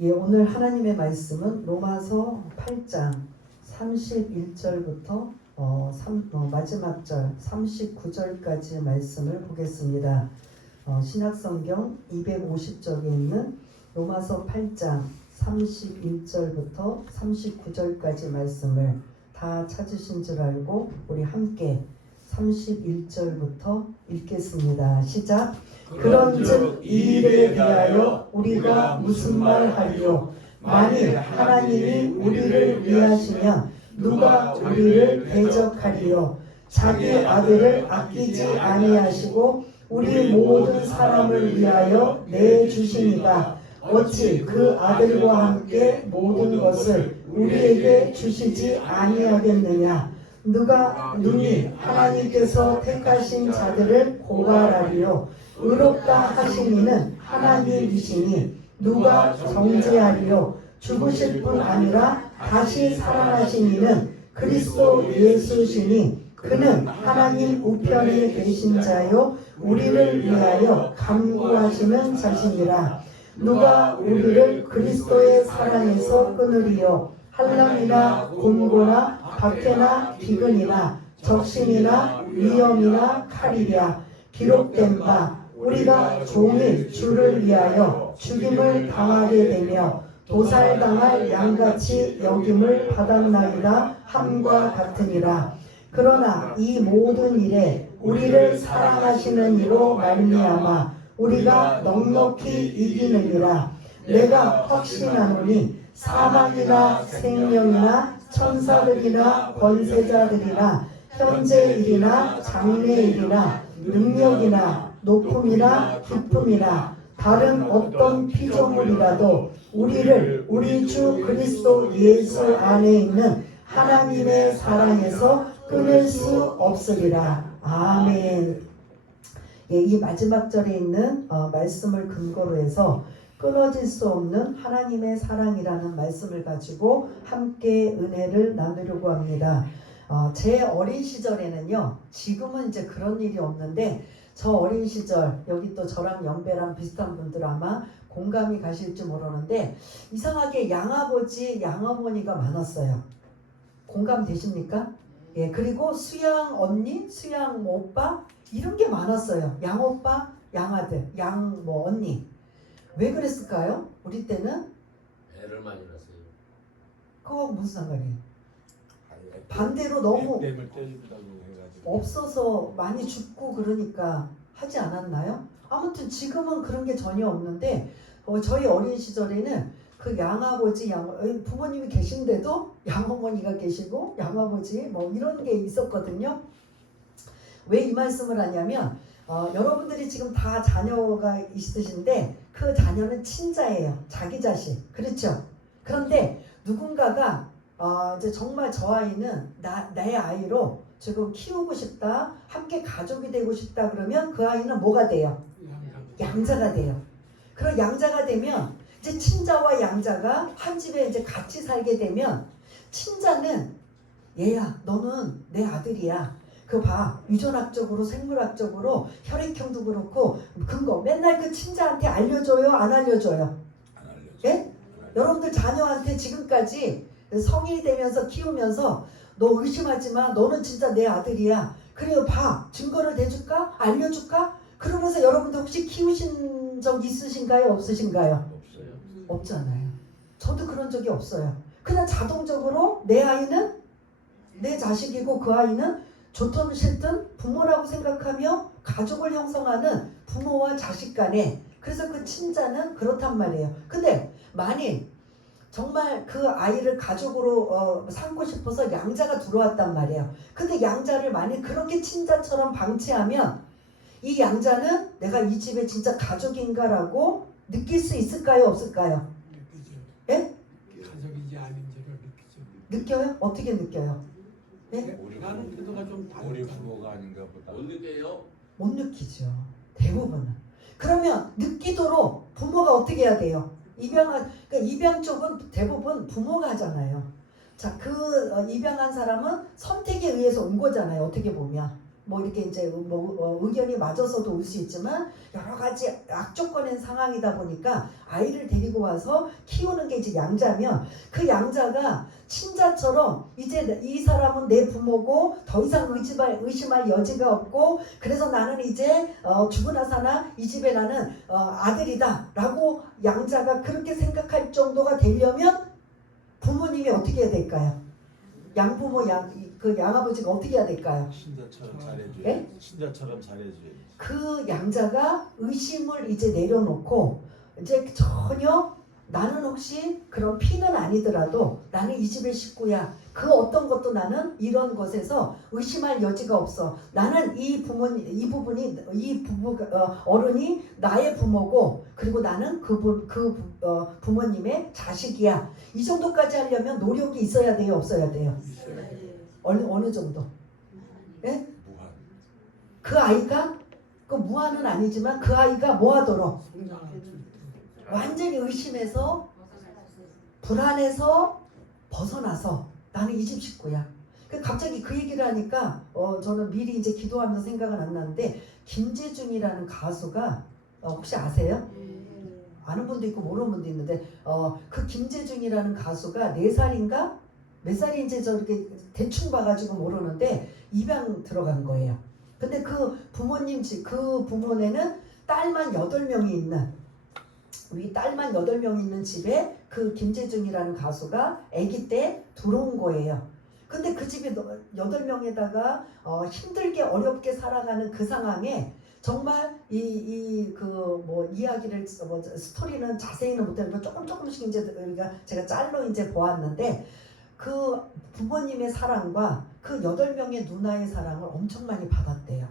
예, 오늘 하나님의 말씀은 로마서 8장 31절부터 마지막 절 39절까지 말씀을 보겠습니다. 신약성경 250쪽에 있는 로마서 8장 31절부터 39절까지 말씀을 다 찾으신 줄 알고 우리 함께 31절부터 읽겠습니다. 시작. 그런즉 이 일에 대하여 우리가 무슨 말하리요? 만일 하나님이 우리를 위하시면 누가 우리를 대적하리요? 자기 아들을 아끼지 아니하시고 우리 모든 사람을 위하여 내주시니가 어찌 그 아들과 함께 모든 것을 우리에게 주시지 아니하겠느냐? 누가 눈이 하나님께서 택하신 자들을 고발하리요? 의롭다 하시니는 하나님이시니 누가 정죄하리요? 죽으실 뿐 아니라 다시 살아나시니는 그리스도 예수시니 그는 하나님 우편에 계신 자요 우리를 위하여 간구하시는 자시니라. 누가 우리를 그리스도의 사랑에서 끊으리요? 환난이나 곤고나 박해나 기근이나 적신이나 위험이나 칼이랴. 기록된 바 우리가 종일 주를 위하여 죽임을 당하게 되며 도살당할 양같이 여김을 받았나이다 함과 같으니라. 그러나 이 모든 일에 우리를 사랑하시는 이로 말미암아 우리가 넉넉히 이기느니라. 내가 확신하노니 사망이나 생명이나 천사들이나 권세자들이나 현재 일이나 장래 일이나 능력이나 높음이나 깊음이나 다른 어떤 피조물이라도 우리를 우리 주 그리스도 예수 안에 있는 하나님의 사랑에서 끊을 수 없으리라. 아멘. 예, 이 마지막 절에 있는 말씀을 근거로 해서 끊어질 수 없는 하나님의 사랑이라는 말씀을 가지고 함께 은혜를 나누려고 합니다. 제 어린 시절에는요, 지금은 이제 그런 일이 없는데 저 어린 시절, 여기 또 저랑 연배랑 비슷한 분들 아마 공감이 가실지 모르는데 이상하게 양아버지, 양어머니가 많았어요. 공감 되십니까? 예, 그리고 수양 언니, 수양 오빠 이런 게 많았어요. 양오빠, 양아들, 양 뭐 언니. 왜 그랬을까요? 우리 때는 애를 많이 낳았어요. 그거 무슨 상관이에요? 반대로 너무 없어서 많이 죽고 그러니까 하지 않았나요? 아무튼 지금은 그런 게 전혀 없는데 저희 어린 시절에는 그 양아버지, 부모님이 계신데도 양어머니가 계시고 양아버지 뭐 이런 게 있었거든요. 왜 이 말씀을 하냐면 여러분들이 지금 다 자녀가 있으신데 그 자녀는 친자예요. 자기 자식. 그렇죠? 그런데 누군가가 이제 정말 저 아이는 내 아이로 지금 키우고 싶다, 함께 가족이 되고 싶다 그러면 그 아이는 뭐가 돼요? 양자가 돼요. 그런 양자가 되면 이제 친자와 양자가 한 집에 이제 같이 살게 되면 친자는 얘야, 너는 내 아들이야. 그 봐, 유전학적으로 생물학적으로 혈액형도 그렇고 근거 맨날 그 친자한테 알려줘요, 안 알려줘요? 안 알려줘요. 예? 여러분들 자녀한테 지금까지 성인이 되면서 키우면서 너 의심하지 마, 너는 진짜 내 아들이야. 그래요, 봐, 증거를 대줄까? 알려줄까? 그러면서 여러분들 혹시 키우신 적 있으신가요? 없으신가요? 없어요. 없잖아요. 저도 그런 적이 없어요. 그냥 자동적으로 내 아이는 내 자식이고 그 아이는 좋든 싫든 부모라고 생각하며 가족을 형성하는 부모와 자식 간에, 그래서 그 친자는 그렇단 말이에요. 근데 만일 정말 그 아이를 가족으로 삼고 싶어서 양자가 들어왔단 말이에요. 근데 양자를 만일 그렇게 친자처럼 방치하면 이 양자는 내가 이 집에 진짜 가족인가라고 느낄 수 있을까요? 없을까요? 느끼죠. 예? 가족이지 아닌지를 느끼죠. 느껴요? 어떻게 느껴요? 예? 나는 태도가 좀 우리 다르다. 부모가 아닌가 보다. 못 느껴요? 못 느끼죠. 대부분은. 그러면 느끼도록 부모가 어떻게 해야 돼요? 그러니까 입양 쪽은 대부분 부모가 하잖아요. 자, 그 입양한 사람은 선택에 의해서 온 거잖아요. 어떻게 보면. 뭐 이렇게 이제 의견이 맞아서도 올 수 있지만 여러 가지 악조건의 상황이다 보니까 아이를 데리고 와서 키우는 게 이제 양자면 그 양자가 친자처럼 이제 이 사람은 내 부모고 더 이상 의심할 여지가 없고 그래서 나는 이제 죽으나 사나 이 집에 나는 아들이다 라고 양자가 그렇게 생각할 정도가 되려면 부모님이 어떻게 해야 될까요? 양부모 그 양아버지가 어떻게 해야 될까요? 신자처럼 잘해줘야지. 예? 신자처럼 잘해줘야지. 그 양자가 의심을 이제 내려놓고 이제 전혀 나는 혹시 그런 피는 아니더라도 나는 이 집의 식구야. 그 어떤 것도 나는 이런 것에서 의심할 여지가 없어. 나는 이 어른이 나의 부모고 그리고 나는 부모님의 자식이야. 이 정도까지 하려면 노력이 있어야 돼요, 없어야 돼요? 어느 정도? 예? 무한. 그 아이가 그 무한은 아니지만 그 아이가 뭐하도록 완전히 의심해서 불안해서 벗어나서 나는 이 집 식구야. 갑자기 그 얘기를 하니까 저는 미리 이제 기도하면서 생각은 안 나는데 김재중이라는 가수가 혹시 아세요? 아는 분도 있고 모르는 분도 있는데 그 김재중이라는 가수가 4살인가? 몇 살인지 저렇게 대충 봐가지고 모르는데 입양 들어간 거예요. 근데 그 그 부모네는 딸만 8명이 있는 딸만 8명 있는 집에 그 김재중이라는 가수가 아기 때 들어온 거예요. 근데 그 집에 8명에다가 힘들게 어렵게 살아가는 그 상황에 정말 이야기를 스토리는 자세히는 못하고 조금씩 이제 제가 짤로 이제 보았는데 그 부모님의 사랑과 그 8명의 누나의 사랑을 엄청 많이 받았대요.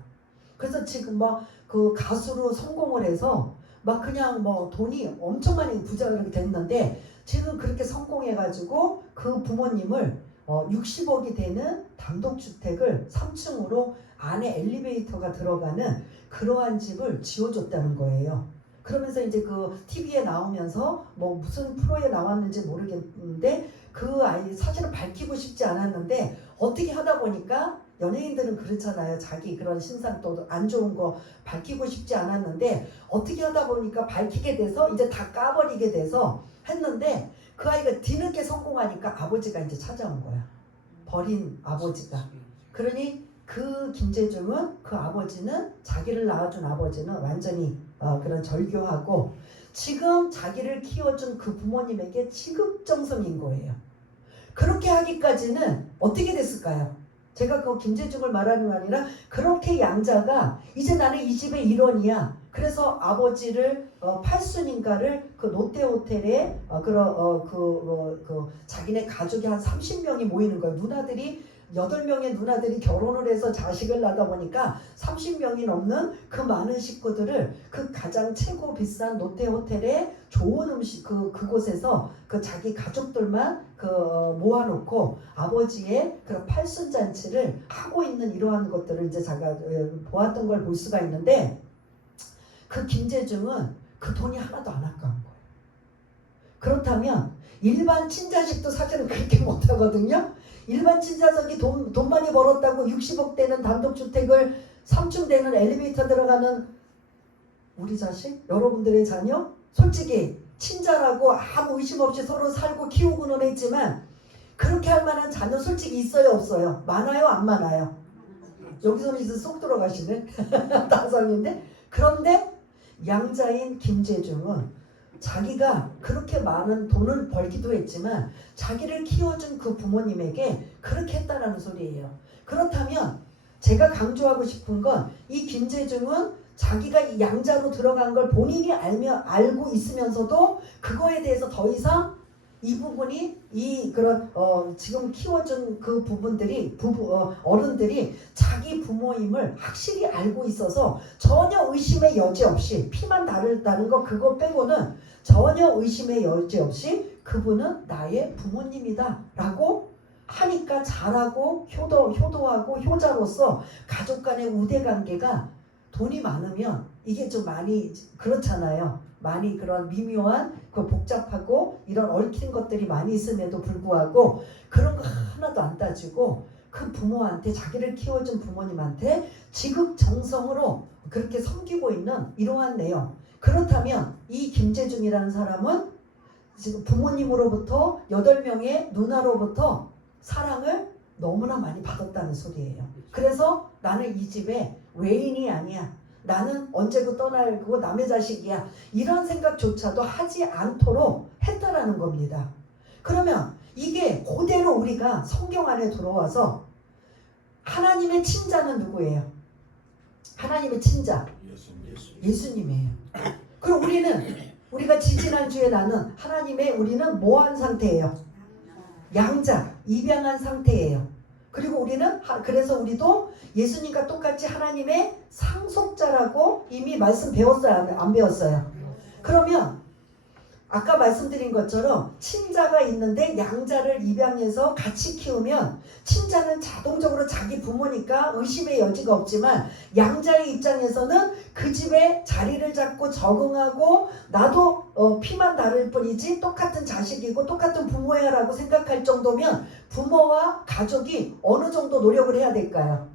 그래서 지금 그 가수로 성공을 해서 그냥 돈이 엄청 많이 부자가 됐는데 지금 그렇게 성공해가지고 그 부모님을 60억이 되는 단독주택을 3층으로 안에 엘리베이터가 들어가는 그러한 집을 지어줬다는 거예요. 그러면서 이제 그 TV에 나오면서 무슨 프로에 나왔는지 모르겠는데 그 아이 사실은 밝히고 싶지 않았는데 어떻게 하다 보니까 연예인들은 그렇잖아요. 자기 그런 신상도 안 좋은 거 밝히고 싶지 않았는데 어떻게 하다 보니까 밝히게 돼서 이제 다 까버리게 돼서 했는데 그 아이가 뒤늦게 성공하니까 아버지가 이제 찾아온 거야. 버린 아버지가. 그러니 그 김재중은 그 아버지는 자기를 낳아준 아버지는 완전히 그런 절교하고 지금 자기를 키워준 그 부모님에게 지극정성인 거예요. 그렇게 하기까지는 어떻게 됐을까요? 제가 그 김재중을 말하는 게 아니라 그렇게 양자가 이제 나는 이 집의 일원이야. 그래서 아버지를 8순인가를 그 롯데호텔에 자기네 가족이 한 30명이 모이는 거예요. 누나들이 8명의 누나들이 결혼을 해서 자식을 낳다 보니까 30명이 넘는 그 많은 식구들을 그 가장 최고 비싼 롯데호텔에 좋은 음식 그곳에서 그 자기 가족들만 모아놓고 아버지의 그런 팔순잔치를 하고 있는 이러한 것들을 이제 제가 보았던 걸 볼 수가 있는데 그 김재중은 그 돈이 하나도 안 아까운 거예요. 그렇다면 일반 친자식도 사실은 그렇게 못하거든요. 일반 친자석이 돈 많이 벌었다고 60억 되는 단독주택을 3층 되는 엘리베이터 들어가는 우리 자식, 여러분들의 자녀 솔직히 친자라고 아무 의심 없이 서로 살고 키우고는 했지만 그렇게 할 만한 자녀 솔직히 있어요 없어요? 많아요 안 많아요? 여기서는 이제 쏙 들어가시네. 다성인데 그런데 양자인 김재중은 자기가 그렇게 많은 돈을 벌기도 했지만 자기를 키워준 그 부모님에게 그렇게 했다라는 소리예요. 그렇다면 제가 강조하고 싶은 건 이 김재중은 자기가 이 양자로 들어간 걸 본인이 알고 있으면서도 그거에 대해서 더 이상 이 부분이 지금 키워준 그 부분들이 어른들이 자기 부모임을 확실히 알고 있어서 전혀 의심의 여지 없이 피만 다르다는 거 그거 빼고는 전혀 의심의 여지 없이 그분은 나의 부모님이다 라고 하니까 잘하고 효도하고 효자로서 가족 간의 우대관계가 돈이 많으면 이게 좀 많이 그렇잖아요. 많이 그런 미묘한 복잡하고 이런 얽힌 것들이 많이 있음에도 불구하고 그런 거 하나도 안 따지고 그 부모한테 자기를 키워준 부모님한테 지극정성으로 그렇게 섬기고 있는 이러한 내용. 그렇다면 이 김재중이라는 사람은 지금 부모님으로부터 8명의 누나로부터 사랑을 너무나 많이 받았다는 소리예요. 그래서 나는 이 집에 외인이 아니야. 나는 언제고 떠날 거고 남의 자식이야. 이런 생각조차도 하지 않도록 했다라는 겁니다. 그러면 이게 그대로 우리가 성경 안에 들어와서 하나님의 친자는 누구예요? 하나님의 친자 예수님이에요. 그럼 우리가 지지난주에 나는 하나님의 우리는 뭐한 상태예요? 양자, 입양한 상태예요. 그리고 그래서 우리도 예수님과 똑같이 하나님의 상속자라고 이미 말씀 배웠어요? 안 배웠어요? 그러면 아까 말씀드린 것처럼 친자가 있는데 양자를 입양해서 같이 키우면 친자는 자동적으로 자기 부모니까 의심의 여지가 없지만 양자의 입장에서는 그 집에 자리를 잡고 적응하고 나도 피만 다를 뿐이지 똑같은 자식이고 똑같은 부모야 라고 생각할 정도면 부모와 가족이 어느 정도 노력을 해야 될까요?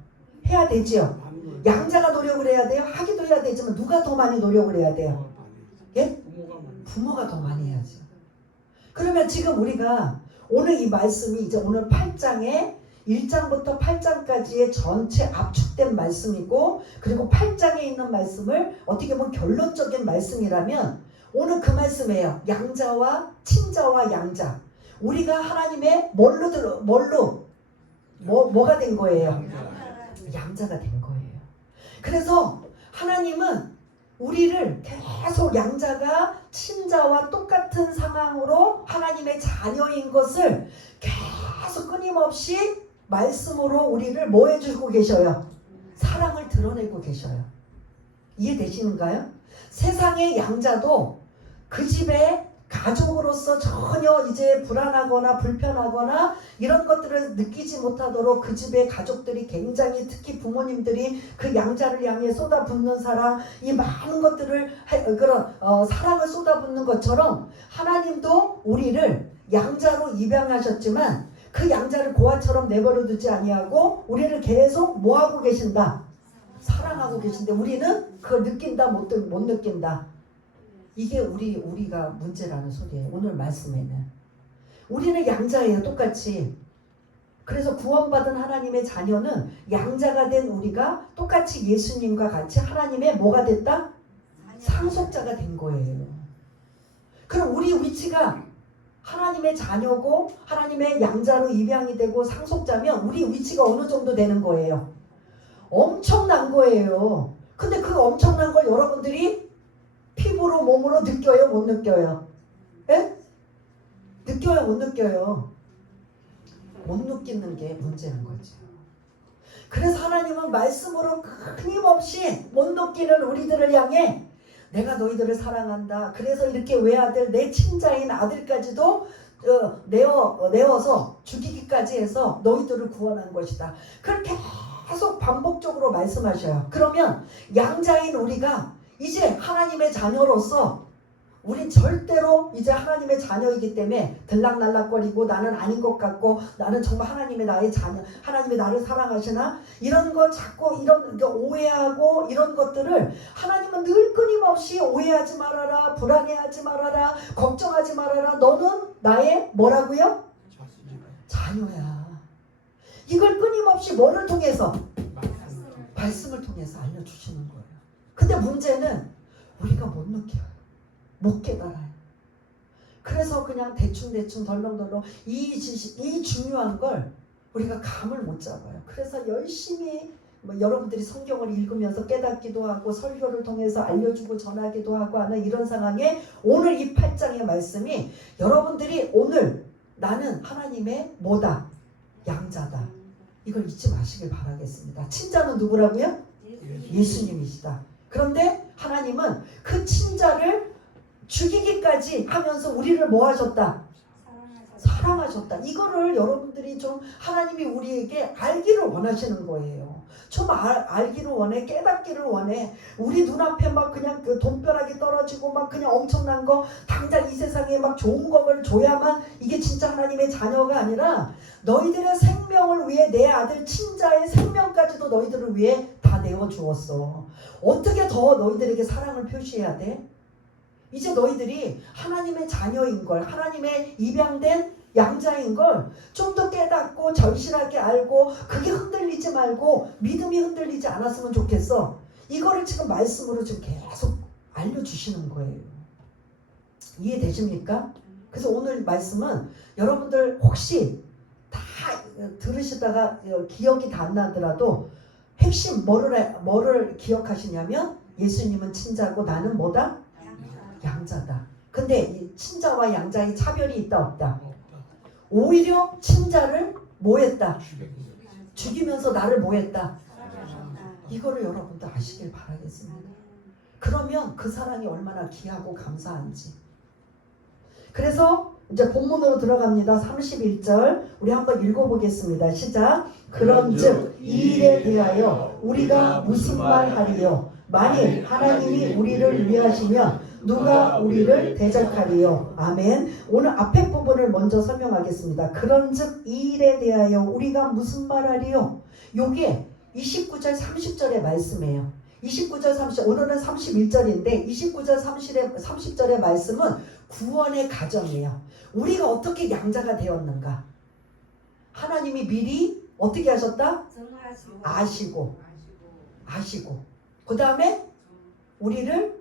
해야 되지요. 양자가 노력을 해야 돼요. 하기도 해야 되지만 누가 더 많이 노력을 해야 돼요? 예? 부모가 더 많이 해야죠. 그러면 지금 우리가 오늘 이 말씀이 이제 오늘 8장에 1장부터 8장까지의 전체 압축된 말씀이고 그리고 8장에 있는 말씀을 어떻게 보면 결론적인 말씀이라면 오늘 그 말씀이에요. 양자와 친자와 양자. 우리가 하나님의 뭐가 된 거예요? 양자가 된 거예요. 그래서 하나님은 우리를 계속 양자가 친자와 똑같은 상황으로 하나님의 자녀인 것을 계속 끊임없이 말씀으로 우리를 뭐 해주고 계셔요? 사랑을 드러내고 계셔요. 이해되시는가요? 세상의 양자도 그 집에 가족으로서 전혀 이제 불안하거나 불편하거나 이런 것들을 느끼지 못하도록 그 집의 가족들이 굉장히 특히 부모님들이 그 양자를 향해 쏟아붓는 사랑 이 많은 것들을 사랑을 쏟아붓는 것처럼 하나님도 우리를 양자로 입양하셨지만 그 양자를 고아처럼 내버려 두지 아니하고 우리를 계속 뭐하고 계신다? 사랑하고 계신데 우리는 그걸 느낀다 못 느낀다. 이게 우리가 문제라는 소리예요. 오늘 말씀에는. 우리는 양자예요. 똑같이. 그래서 구원받은 하나님의 자녀는 양자가 된 우리가 똑같이 예수님과 같이 하나님의 뭐가 됐다? 상속자가 된 거예요. 그럼 우리 위치가 하나님의 자녀고 하나님의 양자로 입양이 되고 상속자면 우리 위치가 어느 정도 되는 거예요? 엄청난 거예요. 근데 그 엄청난 걸 여러분들이 피부로 몸으로 느껴요? 못 느껴요? 예? 느껴요? 못 느껴요? 못 느끼는 게 문제인 거죠. 그래서 하나님은 말씀으로 끊임없이 못 느끼는 우리들을 향해 내가 너희들을 사랑한다. 그래서 이렇게 외아들 내 친자인 아들까지도 내어서 죽이기까지 해서 너희들을 구원한 것이다. 그렇게 계속 반복적으로 말씀하셔요. 그러면 양자인 우리가 이제 하나님의 자녀로서 우린 절대로 이제 하나님의 자녀이기 때문에 들락날락거리고 나는 아닌 것 같고 나는 정말 하나님의 나의 자녀, 하나님이 나를 사랑하시나 이런 거 자꾸 이런 오해하고 이런 것들을 하나님은 늘 끊임없이 오해하지 말아라, 불안해하지 말아라, 걱정하지 말아라. 너는 나의 뭐라고요? 자녀야. 이걸 끊임없이 뭐를 통해서? 말씀을 통해서 알려주시는 거예요. 근데 문제는 우리가 못 느껴요. 못 깨달아요. 그래서 그냥 대충 덜렁덜렁 이 중요한 걸 우리가 감을 못 잡아요. 그래서 열심히 여러분들이 성경을 읽으면서 깨닫기도 하고 설교를 통해서 알려주고 전하기도 하고 하는 이런 상황에 오늘 이 8장의 말씀이 여러분들이 오늘 나는 하나님의 뭐다? 양자다. 이걸 잊지 마시길 바라겠습니다. 친자는 누구라고요? 예수님이시다. 그런데 하나님은 그 친자를 죽이기까지 하면서 우리를 뭐 하셨다? 사랑하셨다. 이거를 여러분들이 좀 하나님이 우리에게 알기를 원하시는 거예요. 좀 알기를 원해, 깨닫기를 원해. 우리 눈앞에 막 그냥 그 돈벼락이 떨어지고 막 그냥 엄청난 거 당장 이 세상에 막 좋은 것을 줘야만 이게 진짜 하나님의 자녀가 아니라 너희들의 생명을 위해 내 아들 친자의 생명까지도 너희들을 위해 다 내어주었어. 어떻게 더 너희들에게 사랑을 표시해야 돼? 이제 너희들이 하나님의 자녀인 걸, 하나님의 입양된 양자인 걸 좀 더 깨닫고 절실하게 알고 그게 흔들리지 말고 믿음이 흔들리지 않았으면 좋겠어. 이거를 지금 말씀으로 지금 계속 알려주시는 거예요. 이해되십니까? 그래서 오늘 말씀은 여러분들 혹시 다 들으시다가 기억이 다 안 나더라도 핵심 뭐를 기억하시냐면 예수님은 친자고 나는 뭐다? 양자다. 근데 이 친자와 양자의 차별이 있다 없다? 오히려 친자를 뭐했다? 죽이면서 나를 뭐했다? 이거를 여러분들 아시길 바라겠습니다. 그러면 그 사랑이 얼마나 귀하고 감사한지. 그래서 이제 본문으로 들어갑니다. 31절 우리 한번 읽어보겠습니다. 시작. 그런즉 이 일에 대하여 우리가 무슨 말 하리요? 만일 하나님이 우리를 위하시면 누가 우리를 대적하리요? 아멘. 오늘 앞에 부분을 먼저 설명하겠습니다. 그런즉 이 일에 대하여 우리가 무슨 말하리요? 요게 29절 30절의 말씀이에요. 29절 30 오늘은 31절인데 29절 30절의 말씀은 구원의 과정이에요. 우리가 어떻게 양자가 되었는가? 하나님이 미리 어떻게 하셨다? 아시고 그 다음에 우리를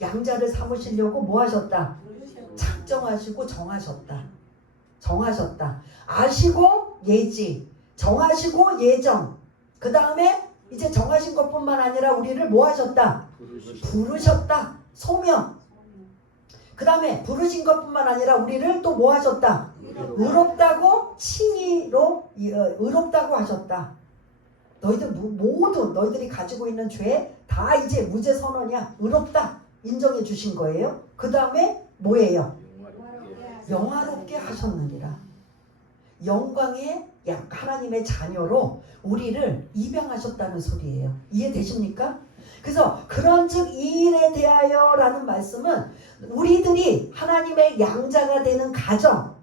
양자를 삼으시려고 뭐 하셨다? 작정하시고 정하셨다. 아시고 예지, 정하시고 예정. 그 다음에 이제 정하신 것뿐만 아니라 우리를 뭐 하셨다? 부르셨다. 소명. 그 다음에 부르신 것뿐만 아니라 우리를 또 뭐 하셨다? 의롭다고 칭의로 의롭다고 하셨다. 너희들 모두 너희들이 가지고 있는 죄 다 이제 무죄 선언이야. 의롭다 인정해 주신 거예요. 그 다음에 뭐예요? 영화롭게 하셨느니라. 영광의 하나님의 자녀로 우리를 입양하셨다는 소리예요. 이해되십니까? 그래서 그런즉 이 일에 대하여 라는 말씀은 우리들이 하나님의 양자가 되는 가정.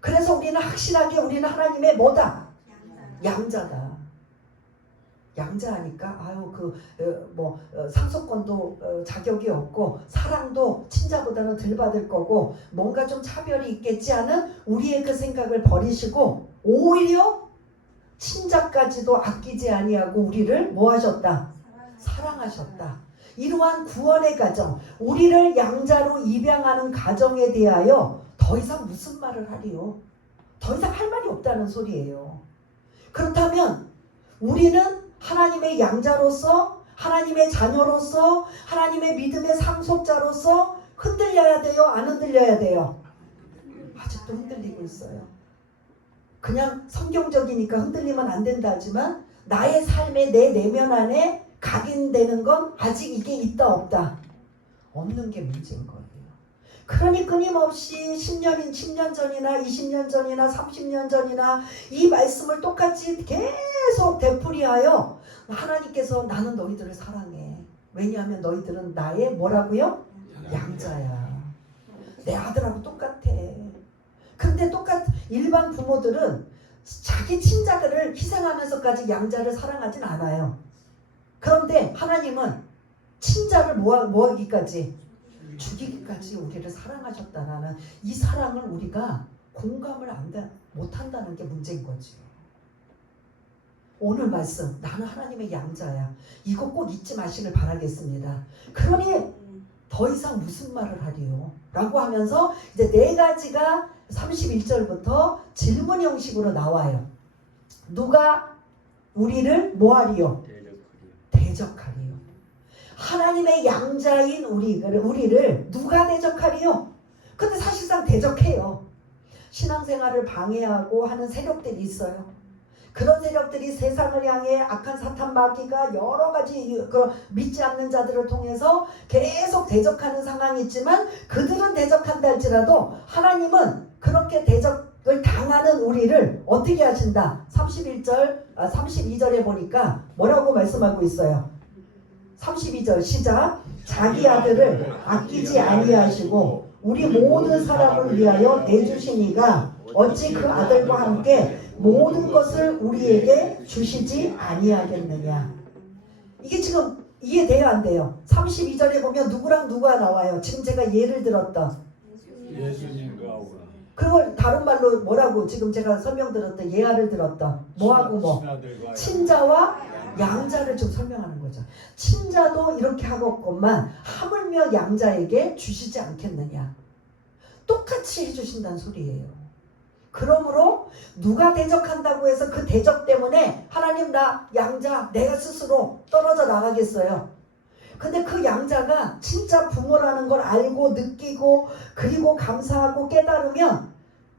그래서 우리는 확실하게 우리는 하나님의 뭐다? 양자다. 양자하니까 상속권도 자격이 없고 사랑도 친자보다는 덜 받을 거고 뭔가 좀 차별이 있겠지 하는 우리의 그 생각을 버리시고 오히려 친자까지도 아끼지 아니하고 우리를 뭐 하셨다? 사랑하셨다. 이러한 구원의 가정, 우리를 양자로 입양하는 가정에 대하여 더 이상 무슨 말을 하리요? 더 이상 할 말이 없다는 소리예요. 그렇다면 우리는 하나님의 양자로서, 하나님의 자녀로서, 하나님의 믿음의 상속자로서 흔들려야 돼요? 안 흔들려야 돼요? 아직도 흔들리고 있어요. 그냥 성경적이니까 흔들리면 안 된다 하지만 나의 삶의 내 내면 안에 각인되는 건 아직 이게 있다 없다? 없는 게 문제인 거예요. 그러니 끊임없이 10년 전이나 20년 전이나 30년 전이나 이 말씀을 똑같이 계속 되풀이하여 하나님께서 나는 너희들을 사랑해. 왜냐하면 너희들은 나의 뭐라고요? 양자야. 내 아들하고 똑같아. 근데 일반 부모들은 자기 친자들을 희생하면서까지 양자를 사랑하진 않아요. 그런데 하나님은 친자를 뭐하기까지? 죽이기까지 우리를 사랑하셨다라는 이 사랑을 우리가 공감을 못한다는 게 문제인 거지. 오늘 말씀 나는 하나님의 양자야. 이거 꼭 잊지 마시길 바라겠습니다. 그러니 더 이상 무슨 말을 하리요? 라고 하면서 이제 네 가지가 31절부터 질문 형식으로 나와요. 누가 우리를 뭐하리요? 대적하리요. 하나님의 양자인 우리를 누가 대적하리요? 근데 사실상 대적해요. 신앙생활을 방해하고 하는 세력들이 있어요. 그런 세력들이 세상을 향해 악한 사탄 마귀가 여러 가지 그런 믿지 않는 자들을 통해서 계속 대적하는 상황이 있지만 그들은 대적한다 할지라도 하나님은 그렇게 대적을 당하는 우리를 어떻게 하신다? 32절에 보니까 뭐라고 말씀하고 있어요? 32절 시작. 자기 아들을 아끼지 아니하시고 우리 모든 사람을 위하여 내주시니가 어찌 그 아들과 함께 모든 것을 우리에게 주시지 아니하겠느냐. 이게 지금 이해돼요 안 돼요? 32절에 보면 누구랑 누가 나와요? 지금 제가 예를 들었던 예수님과 오라. 그걸 다른 말로 뭐라고 지금 제가 설명드렸던 예화를 들었던 뭐하고 뭐 친아들과 친자와 양자를 좀 설명하는 거죠. 친자도 이렇게 하겠건만 하물며 양자에게 주시지 않겠느냐. 똑같이 해주신다는 소리예요. 그러므로 누가 대적한다고 해서 그 대적 때문에 하나님 나 양자 내가 스스로 떨어져 나가겠어요? 근데 그 양자가 진짜 부모라는 걸 알고 느끼고 그리고 감사하고 깨달으면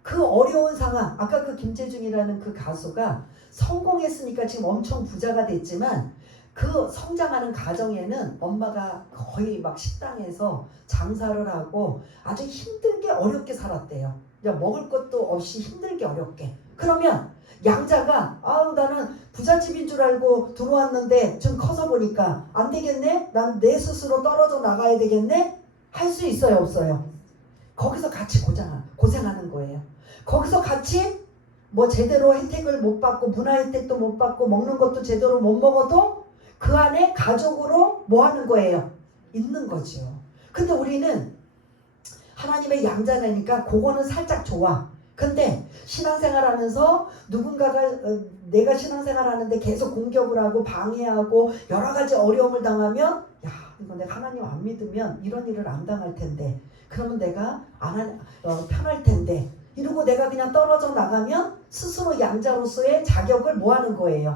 그 어려운 상황, 아까 그 김재중이라는 그 가수가 성공했으니까 지금 엄청 부자가 됐지만 그 성장하는 가정에는 엄마가 거의 막 식당에서 장사를 하고 아주 힘들게 어렵게 살았대요. 먹을 것도 없이 힘들게 어렵게. 그러면 양자가 나는 부잣집인 줄 알고 들어왔는데 좀 커서 보니까 안 되겠네? 난 내 스스로 떨어져 나가야 되겠네? 할 수 있어요 없어요? 거기서 같이 고생하는 거예요. 거기서 같이 뭐 제대로 혜택을 못 받고 문화 혜택도 못 받고 먹는 것도 제대로 못 먹어도 그 안에 가족으로 뭐 하는 거예요? 있는 거죠. 근데 우리는 하나님의 양자라니까 그거는 살짝 좋아. 근데 신앙생활 하면서 누군가가 내가 신앙생활 하는데 계속 공격을 하고 방해하고 여러 가지 어려움을 당하면 야 이거 내가 하나님 안 믿으면 이런 일을 안 당할 텐데 그러면 내가 편할 텐데 이러고 내가 그냥 떨어져 나가면 스스로 양자로서의 자격을 뭐 하는 거예요?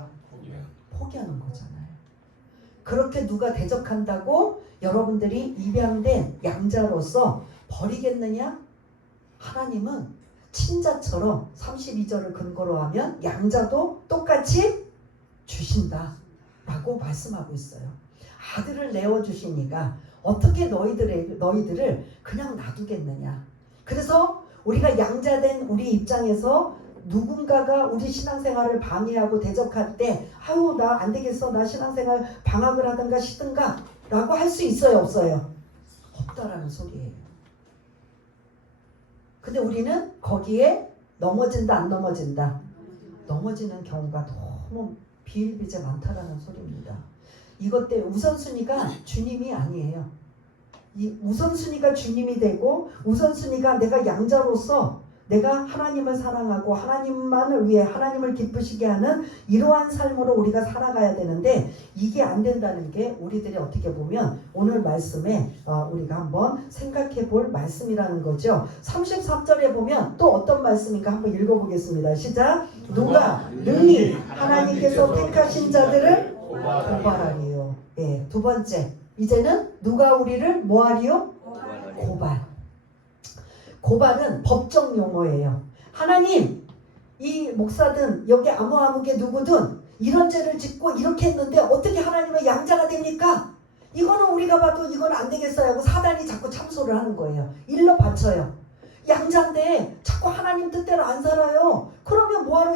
포기하는 거잖아요. 그렇게 누가 대적한다고 여러분들이 입양된 양자로서 버리겠느냐? 하나님은 친자처럼 32절을 근거로 하면 양자도 똑같이 주신다 라고 말씀하고 있어요. 아들을 내어주시니까 어떻게 너희들을 그냥 놔두겠느냐. 그래서 우리가 양자된 우리 입장에서 누군가가 우리 신앙생활을 방해하고 대적할 때 아유 나 안 되겠어 나 신앙생활 방학을 하든가 쉬든가 라고 할 수 있어요 없어요? 없다라는 소리예요. 근데 우리는 거기에 넘어진다 안 넘어진다? 넘어지는 경우가 너무 비일비재 많다라는 소리입니다. 이것 때문에 우선순위가 주님이 아니에요. 이 우선순위가 주님이 되고 우선순위가 내가 양자로서 내가 하나님을 사랑하고 하나님만을 위해 하나님을 기쁘시게 하는 이러한 삶으로 우리가 살아가야 되는데 이게 안 된다는 게 우리들이 어떻게 보면 오늘 말씀에 우리가 한번 생각해 볼 말씀이라는 거죠. 33절에 보면 또 어떤 말씀인가 한번 읽어보겠습니다. 시작. 누가 능히 하나님께서 택하신 자들을 고발하리요. 예, 두 번째 이제는 누가 우리를 뭐하리요? 고발. 고발은 법적 용어예요. 하나님, 이 목사든 여기 아무개 누구든 이런 죄를 짓고 이렇게 했는데 어떻게 하나님의 양자가 됩니까? 이거는 우리가 봐도 이건 안 되겠어요 하고 사단이 자꾸 참소를 하는 거예요. 일러 바쳐요. 양자인데 자꾸 하나님 뜻대로 안 살아요. 그러면 뭐하러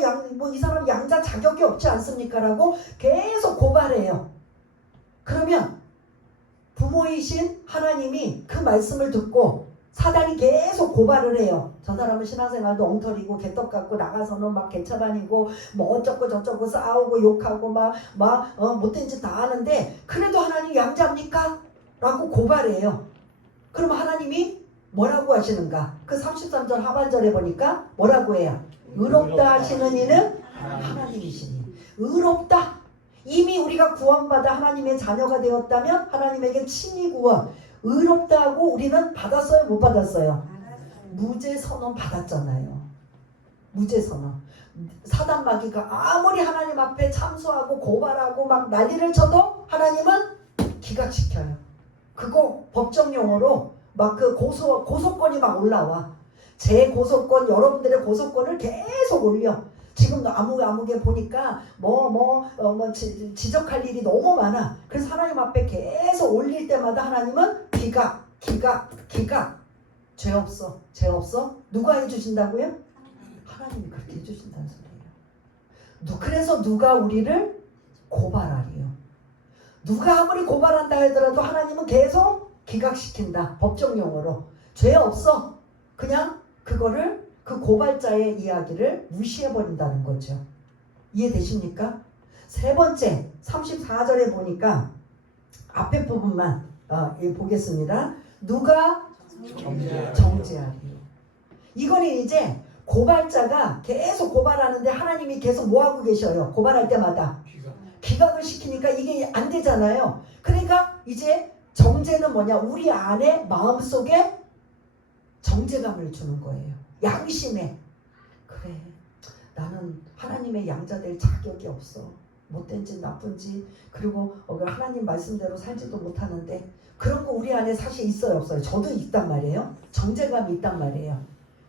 이 사람 양자 자격이 없지 않습니까? 라고 계속 고발해요. 그러면 부모이신 하나님이 그 말씀을 듣고 사단이 계속 고발을 해요. 저 사람은 신앙생활도 엉터리고 개떡 같고 나가서는 막 개차반이고 뭐 어쩌고 저쩌고 싸우고 욕하고 막 못된 짓 다 하는데 그래도 하나님 양자입니까? 라고 고발해요. 그럼 하나님이 뭐라고 하시는가? 그 33절 하반절에 보니까 뭐라고 해요? 의롭다 하시는 이는 하나님이시니. 의롭다. 이미 우리가 구원받아 하나님의 자녀가 되었다면 하나님에게 친히 구원 의롭다고 우리는 받았어요? 못 받았어요? 무죄 선언 받았잖아요. 무죄 선언. 사단 마귀가 아무리 하나님 앞에 참소하고 고발하고 막 난리를 쳐도 하나님은 기각시켜요. 그거 법정 용어로 막 그 고소권이 막 올라와. 제 고소권, 여러분들의 고소권을 계속 올려. 지금 아무개 보니까 지적할 일이 너무 많아. 그래서 하나님 앞에 계속 올릴 때마다 하나님은 기각. 죄 없어. 누가 해주신다고요? 하나님이 그렇게 해주신다는 소리예요. 그래서 누가 우리를 고발하리요. 누가 아무리 고발한다 하더라도 하나님은 계속 기각시킨다. 법정 용어로. 죄 없어. 그냥 그거를 그 고발자의 이야기를 무시해버린다는 거죠. 이해되십니까? 세 번째 34절에 보니까 앞에 부분만 보겠습니다. 누가 정죄하리요. 이거는 이제 고발자가 계속 고발하는데 하나님이 계속 뭐하고 계셔요? 고발할 때마다 기각을 시키니까 이게 안 되잖아요. 그러니까 이제 정죄는 뭐냐? 우리 안에 마음속에 정죄감을 주는 거예요. 양심에. 그래, 나는 하나님의 양자 될 자격이 없어. 못된지 나쁜지, 그리고 하나님 말씀대로 살지도 못하는데, 그런 거 우리 안에 사실 있어요 없어요? 저도 있단 말이에요. 정죄감이 있단 말이에요.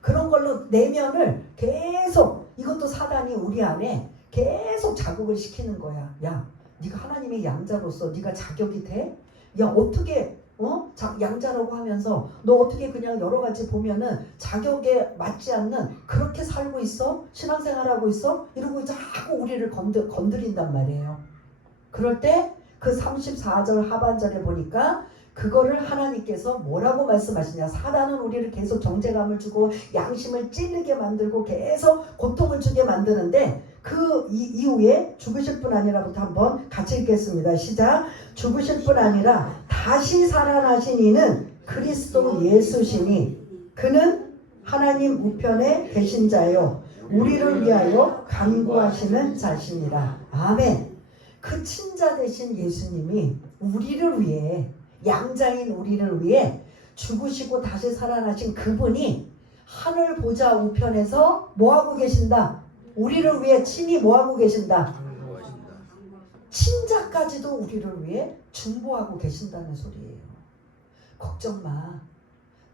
그런 걸로 내면을 계속, 이것도 사단이 우리 안에 계속 자극을 시키는 거야. 야, 네가 하나님의 양자로서 네가 자격이 돼? 야, 어떻게 양자라고 하면서 너 어떻게 그냥 여러 가지 보면은 자격에 맞지 않는 그렇게 살고 있어? 신앙생활하고 있어? 이러고 자꾸 우리를 건드린단 말이에요. 그럴 때 그 34절 하반절에 보니까 그거를 하나님께서 뭐라고 말씀하시냐? 사단은 우리를 계속 정죄감을 주고 양심을 찔리게 만들고 계속 고통을 주게 만드는데, 그 이후에 죽으실 뿐 아니라부터 한번 같이 읽겠습니다. 시작. 죽으실 뿐 아니라 다시 살아나신 이는 그리스도 예수시니 그는 하나님 우편에 계신 자요 우리를 위하여 간구하시는 자시니라. 아멘. 그 친자 되신 예수님이 우리를 위해, 양자인 우리를 위해 죽으시고 다시 살아나신 그분이 하늘 보좌 우편에서 뭐하고 계신다? 우리를 위해 친히 뭐하고 계신다? 친자까지도 우리를 위해 중보하고 계신다는 소리예요. 걱정 마.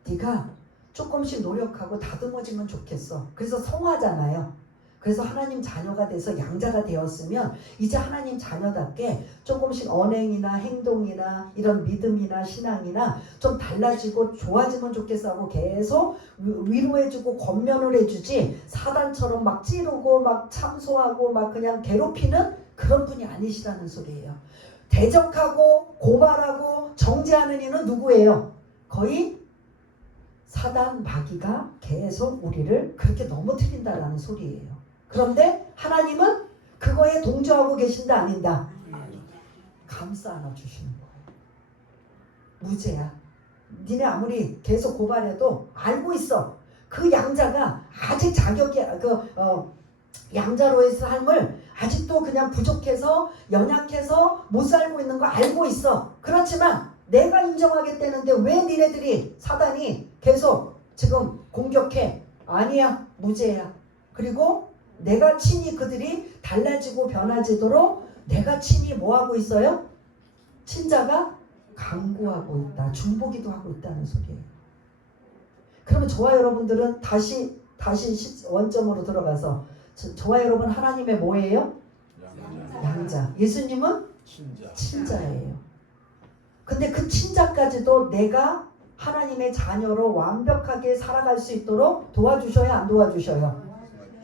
네가 조금씩 노력하고 다듬어지면 좋겠어. 그래서 성화잖아요. 그래서 하나님 자녀가 돼서 양자가 되었으면 이제 하나님 자녀답게 조금씩 언행이나 행동이나 이런 믿음이나 신앙이나 좀 달라지고 좋아지면 좋겠어 하고 계속 위로해주고 권면을 해주지, 사단처럼 막 찌르고 막 참소하고 막 그냥 괴롭히는 그런 분이 아니시라는 소리예요. 대적하고 고발하고 정죄하는 이는 누구예요? 거의 사단 마귀가 계속 우리를 그렇게 넘어뜨린다라는 소리예요. 그런데 하나님은 그거에 동조하고 계신다 아닌다? 감싸 안아주시는 거예요. 무죄야. 니네 아무리 계속 고발해도 알고 있어. 그 양자가 아직 자격이 양자로의 삶을 아직도 그냥 부족해서 연약해서 못 살고 있는 거 알고 있어. 그렇지만 내가 인정하겠다는데 왜 니네들이 사단이 계속 지금 공격해? 아니야, 무죄야. 그리고 내가 친히 그들이 달라지고 변화지도록 내가 친히 뭐하고 있어요? 친자가 간구하고 있다. 중보기도 하고 있다는 소리예요. 그러면 저와 여러분들은 다시 원점으로 들어가서, 저와 여러분 하나님의 뭐예요? 양자. 예수님은 친자예요. 근데 그 친자까지도 내가 하나님의 자녀로 완벽하게 살아갈 수 있도록 도와주셔야 안 도와주셔요?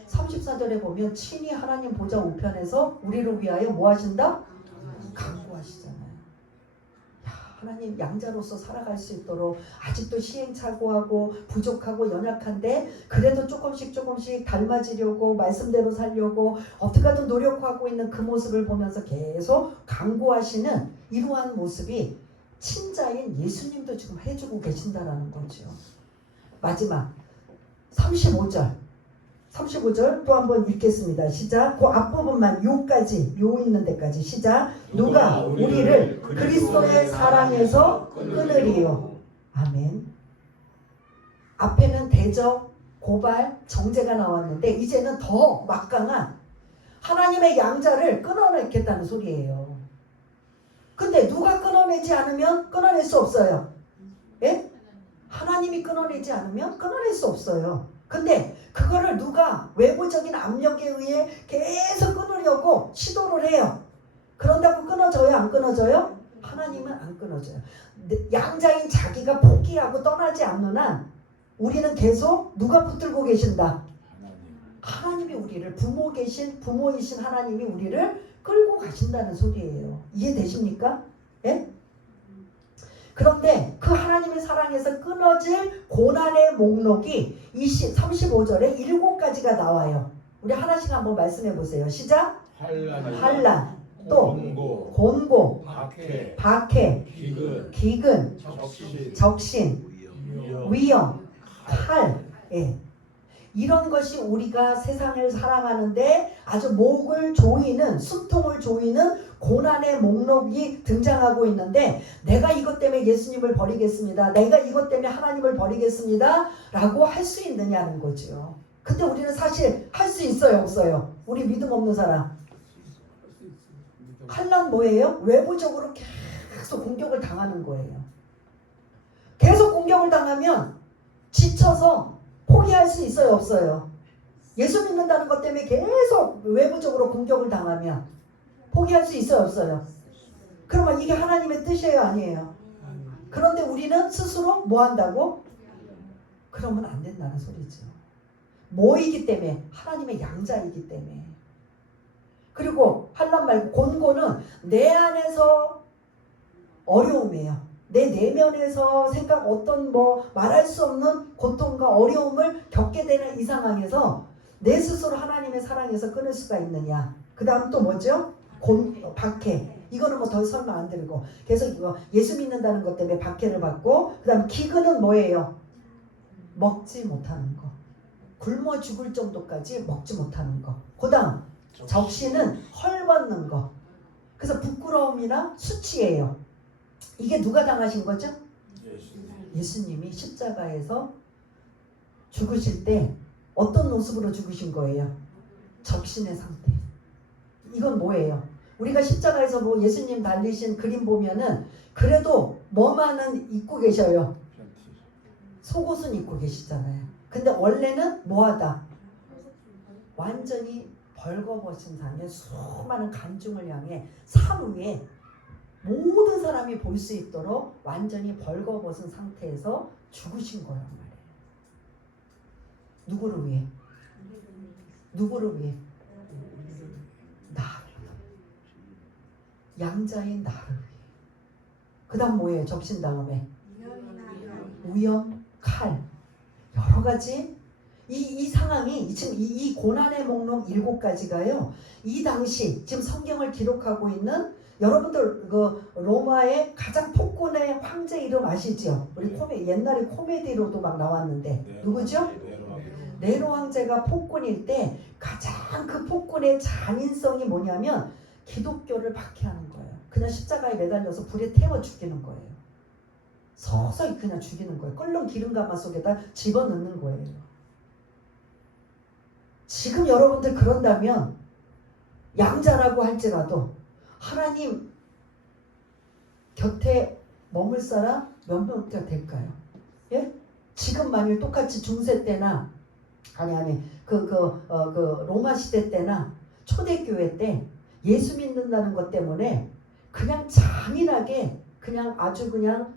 34절에 보면 친히 하나님 보좌 우편에서 우리를 위하여 뭐 하신다? 간구하시잖아요. 야, 하나님 양자로서 살아갈 수 있도록 아직도 시행착오하고 부족하고 연약한데 그래도 조금씩 닮아지려고 말씀대로 살려고 어떻게 하든 노력하고 있는 그 모습을 보면서 계속 간구하시는 이러한 모습이 친자인 예수님도 지금 해주고 계신다라는 거죠. 마지막 35절 또 한번 읽겠습니다. 시작. 그 앞부분만 요까지, 요 있는 데까지 시작. 누가 우리를 그리스도의 사랑에서 끊으리요. 아멘. 앞에는 대적, 고발, 정죄가 나왔는데 이제는 더 막강한 하나님의 양자를 끊어내겠다는 소리예요. 근데 누가 끊어내지 않으면 끊어낼 수 없어요. 예? 하나님이 끊어내지 않으면 끊어낼 수 없어요. 근데 그거를 누가 외부적인 압력에 의해 계속 끊으려고 시도를 해요. 그런다고 끊어져요? 안 끊어져요? 하나님은 안 끊어져요. 양자인 자기가 포기하고 떠나지 않는 한 우리는 계속 누가 붙들고 계신다? 하나님이 우리를 부모이신 하나님이 우리를 끌고 가신다는 소리예요. 이해되십니까? 예? 그런데 그 하나님의 사랑에서 끊어질 고난의 목록이 35절에 7가지가 나와요. 우리 하나씩 한번 말씀해 보세요. 시작. 환난, 또 곤고, 박해, 기근, 적신, 위험, 칼. 예. 이런 것이 우리가 세상을 살아가는데 아주 목을 조이는, 수통을 조이는 고난의 목록이 등장하고 있는데, 내가 이것 때문에 예수님을 버리겠습니다, 내가 이것 때문에 하나님을 버리겠습니다 라고 할 수 있느냐는 거죠. 근데 우리는 사실 할 수 있어요, 없어요? 우리 믿음 없는 사람. 환난 뭐예요? 외부적으로 계속 공격을 당하는 거예요. 계속 공격을 당하면 지쳐서 포기할 수 있어요, 없어요? 예수 믿는다는 것 때문에 계속 외부적으로 공격을 당하면 포기할 수 있어요, 없어요? 그러면 이게 하나님의 뜻이에요, 아니에요? 그런데 우리는 스스로 뭐 한다고? 그러면 안 된다는 소리죠. 뭐이기 때문에? 하나님의 양자이기 때문에. 그리고 환난 말고 곤고는 내 안에서 어려움이에요. 내 내면에서 생각 어떤 말할 수 없는 고통과 어려움을 겪게 되는 이 상황에서 내 스스로 하나님의 사랑에서 끊을 수가 있느냐. 그 다음 또 뭐죠? 박해. 이거는 뭐 더 설명 안 드리고 계속 이거 예수 믿는다는 것 때문에 박해를 받고, 그 다음 기근은 뭐예요? 먹지 못하는 거. 굶어 죽을 정도까지 먹지 못하는 거. 그 다음 적신은 헐벗는 거. 그래서 부끄러움이나 수치예요. 이게 누가 당하신 거죠? 예수님이 십자가에서 죽으실 때 어떤 모습으로 죽으신 거예요? 적신의 상태. 이건 뭐예요? 우리가 십자가에서 뭐 예수님 달리신 그림 보면은 그래도 뭐만은 입고 계셔요. 속옷은 입고 계시잖아요. 근데 원래는 뭐하다? 완전히 벌거벗은 상에 수많은 간중을 향해 산 위에 모든 사람이 볼 수 있도록 완전히 벌거벗은 상태에서 죽으신 거란 말이에요. 누구를 위해? 누구를 위해? 나를. 양자인 나를 위해. 그 다음 뭐예요? 적신 다음에 위험, 칼, 여러 가지. 이 상황이 지금 이 고난의 목록 7가지가요. 이 당시 지금 성경을 기록하고 있는 여러분들 그 로마의 가장 폭군의 황제 이름 아시죠? 우리 옛날에 코미디로도 막 나왔는데 누구죠? 네로 황제가 폭군일 때 가장 그 폭군의 잔인성이 뭐냐면 기독교를 박해하는 거예요. 그냥 십자가에 매달려서 불에 태워 죽이는 거예요. 서서히 그냥 죽이는 거예요. 끓는 기름가마 속에다 집어넣는 거예요. 지금 여러분들 그런다면 양자라고 할지라도 하나님 곁에 머물 사람 몇 명이나 될까요? 예? 지금 만일 똑같이 중세 때나 그 로마 시대 때나 초대교회 때 예수 믿는다는 것 때문에 그냥 잔인하게 그냥 아주 그냥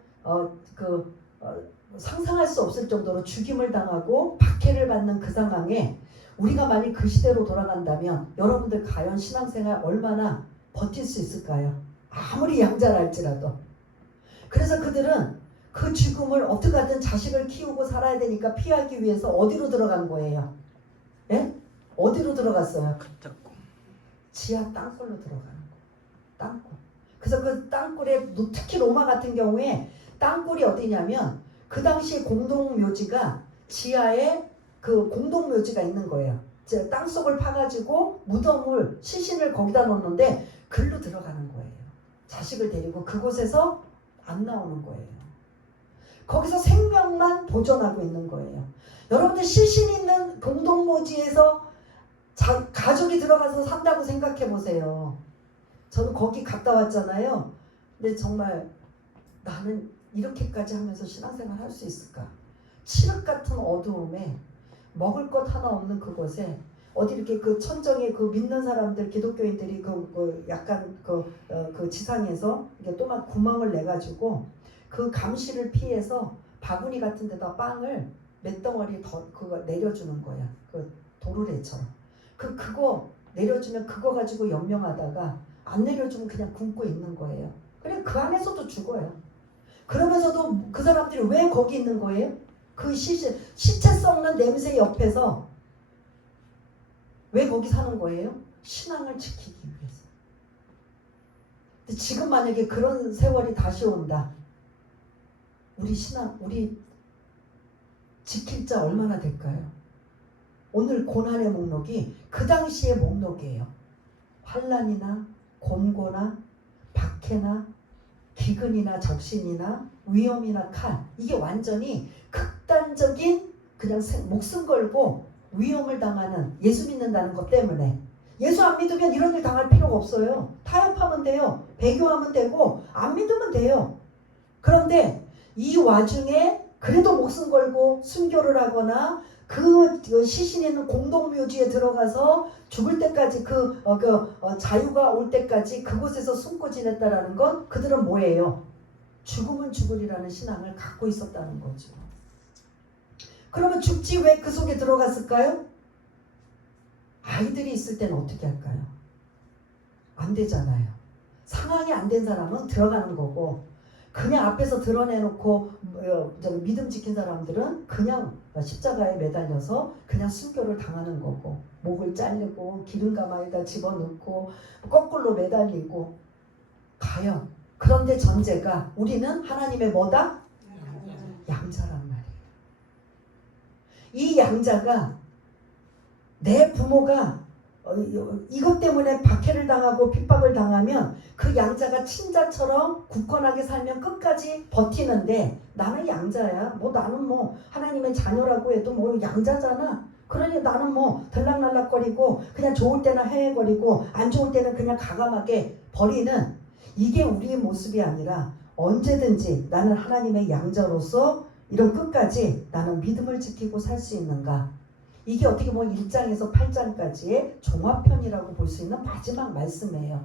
상상할 수 없을 정도로 죽임을 당하고 박해를 받는 그 상황에 우리가 만일 그 시대로 돌아간다면 여러분들 과연 신앙생활 얼마나 버틸 수 있을까요? 아무리 양자라 할지라도. 그래서 그들은 그 죽음을 어떻게 하든 자식을 키우고 살아야 되니까 피하기 위해서 어디로 들어간 거예요? 예? 어디로 들어갔어요? 지하 땅굴로 들어가는 거예요. 땅굴. 그래서 그 땅굴에 특히 로마 같은 경우에 땅굴이 어디냐면 그 당시 공동묘지가 지하에 그 공동묘지가 있는 거예요. 땅속을 파가지고 무덤을 시신을 거기다 놓는데 글로 들어가는 거예요. 자식을 데리고 그곳에서 안 나오는 거예요. 거기서 생명만 보존하고 있는 거예요. 여러분들 시신 있는 공동묘지에서 가족이 들어가서 산다고 생각해 보세요. 저는 거기 갔다 왔잖아요. 근데 정말 나는 이렇게까지 하면서 신앙생활 할 수 있을까? 칠흑 같은 어두움에 먹을 것 하나 없는 그곳에 어디 이렇게 그 천정에 그 믿는 사람들 기독교인들이 약간 그 지상에서 이게 또막 구멍을 내 가지고 그 감시를 피해서 바구니 같은 데다 빵을 몇 덩어리 더 그거 내려주는 거야. 그 도르래처럼. 그거 내려주면 그거 가지고 연명하다가 안 내려주면 그냥 굶고 있는 거예요. 그래 그 안에서도 죽어요. 그러면서도 그 사람들이 왜 거기 있는 거예요? 그 시체 썩는 냄새 옆에서 왜 거기 사는 거예요? 신앙을 지키기 위해서. 근데 지금 만약에 그런 세월이 다시 온다. 우리 신앙, 우리 지킬 자 얼마나 될까요? 오늘 고난의 목록이 그 당시의 목록이에요. 환난이나 곤고나 박해나 기근이나 적신이나 위험이나 칼, 이게 완전히 극단적인 그냥 목숨 걸고 위험을 당하는, 예수 믿는다는 것 때문에. 예수 안 믿으면 이런 일 당할 필요가 없어요. 타협하면 돼요. 배교하면 되고 안 믿으면 돼요. 그런데 이 와중에 그래도 목숨 걸고 순교를 하거나 그 시신 있는 공동묘지에 들어가서 죽을 때까지 자유가 올 때까지 그곳에서 숨고 지냈다라는 건 그들은 뭐예요? 죽으면 죽으리라는 신앙을 갖고 있었다는 거죠. 그러면 죽지 왜 그 속에 들어갔을까요? 아이들이 있을 때는 어떻게 할까요? 안 되잖아요. 상황이 안 된 사람은 들어가는 거고, 그냥 앞에서 드러내놓고 믿음 지킨 사람들은 그냥 십자가에 매달려서 그냥 순교를 당하는 거고, 목을 자르고 기름 가마에다 집어넣고 거꾸로 매달리고 가요. 그런데 전제가 우리는 하나님의 뭐다? 양자란 말이에요. 이 양자가 내 부모가 이것 때문에 박해를 당하고 핍박을 당하면 그 양자가 친자처럼 굳건하게 살면 끝까지 버티는데, 나는 양자야. 나는 하나님의 자녀라고 해도 양자잖아. 그러니 나는 들락날락거리고 그냥 좋을 때는 헤헤거리고 안 좋을 때는 그냥 가감하게 버리는, 이게 우리의 모습이 아니라 언제든지 나는 하나님의 양자로서 이런 끝까지 나는 믿음을 지키고 살 수 있는가. 이게 어떻게 보면 1장에서 8장까지의 종합편이라고 볼 수 있는 마지막 말씀이에요.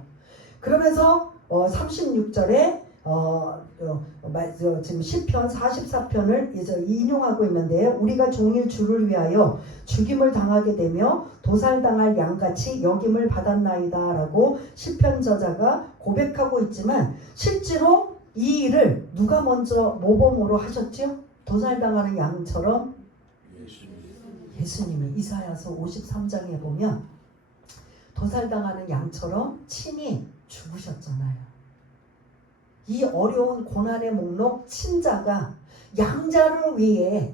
그러면서 36절에 지금 시편 44편을 이제 인용하고 있는데요. 우리가 종일 주를 위하여 죽임을 당하게 되며 도살당할 양같이 여김을 받았나이다 라고 시편 저자가 고백하고 있지만, 실제로 이 일을 누가 먼저 모범으로 하셨죠? 도살당하는 양처럼 예수님이 이사야서 53장에 보면 도살당하는 양처럼 친히 죽으셨잖아요. 이 어려운 고난의 목록 친자가 양자를 위해